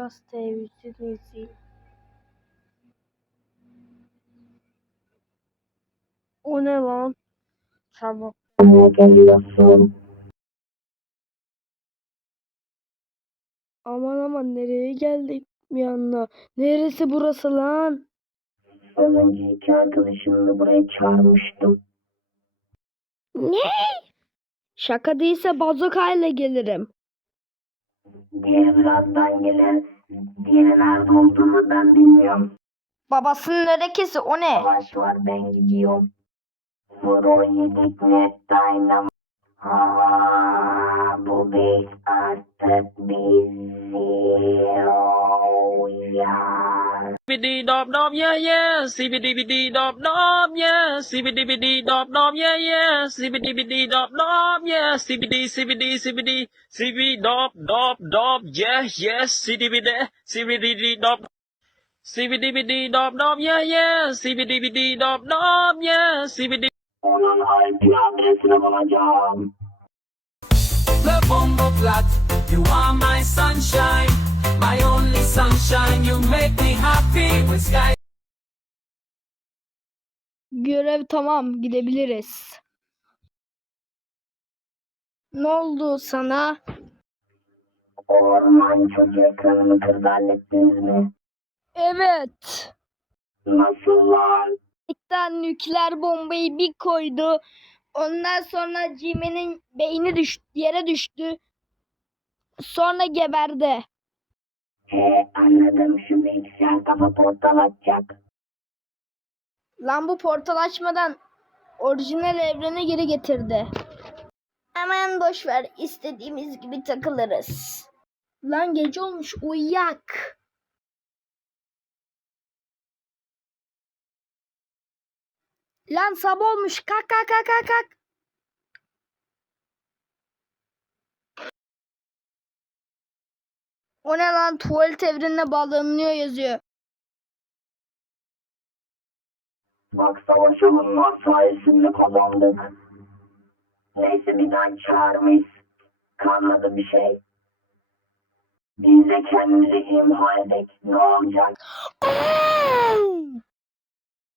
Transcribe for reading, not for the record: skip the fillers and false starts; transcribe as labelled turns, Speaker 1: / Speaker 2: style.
Speaker 1: Poyraz televizyon izleyeyim. O ne lan? Çabuk.
Speaker 2: Ne geliyorsun?
Speaker 1: Aman nereye geldik bir anda? Neresi burası lan?
Speaker 2: Az önce iki arkadaşımla buraya çağırmıştım.
Speaker 1: Ne? Şaka değilse bazokayla gelirim.
Speaker 2: Diğeri birazdan gelir. Diğeri nerede olduğunu ben bilmiyorum.
Speaker 1: Babasının örekesi o ne?
Speaker 2: Savaş var, ben gidiyorum. Furo yedik net dynam. Bu biz artık biziz ya.
Speaker 3: CBD dop dop yeah yeah CBD dop dop yeah CBD dop dop yeah yeah CBD dop dop yeah CBD dop dop yeah yeah CBD dop CBD dop dop yeah yeah CBD dop dop yeah CBD.
Speaker 2: Onun IP adresini bulacağım.
Speaker 4: The bombo clat, you are my sunshine, my only sunshine. You make me happy with sky.
Speaker 1: Görev tamam, gidebiliriz. Ne oldu sana?
Speaker 2: Orman çocuğu ekranını kırdı, hallettiniz mi?
Speaker 1: Evet.
Speaker 2: Nasıl lan?
Speaker 1: İlkten nükleer bombayı bir koydu. Ondan sonra Jimmy'nin beyni yere düştü. Sonra geberdi.
Speaker 2: Anladım, şu bilgisayar kafa portal açacak.
Speaker 1: Lan bu portal açmadan orijinal evrene geri getirdi. Hemen boş ver, istediğimiz gibi takılırız. Lan gece olmuş, uyuyak. Lan sabah olmuş, kalk kalk kalk kalk kalk. O ne lan, tuvalet evrenine bağlanıyor yazıyor.
Speaker 2: Bak, savaş alanlar sayesinde kazandık. Neyse, bir daha çağırmayız. Kalmadı bir şey. Biz de kendimizi imha edek. Ne olacak?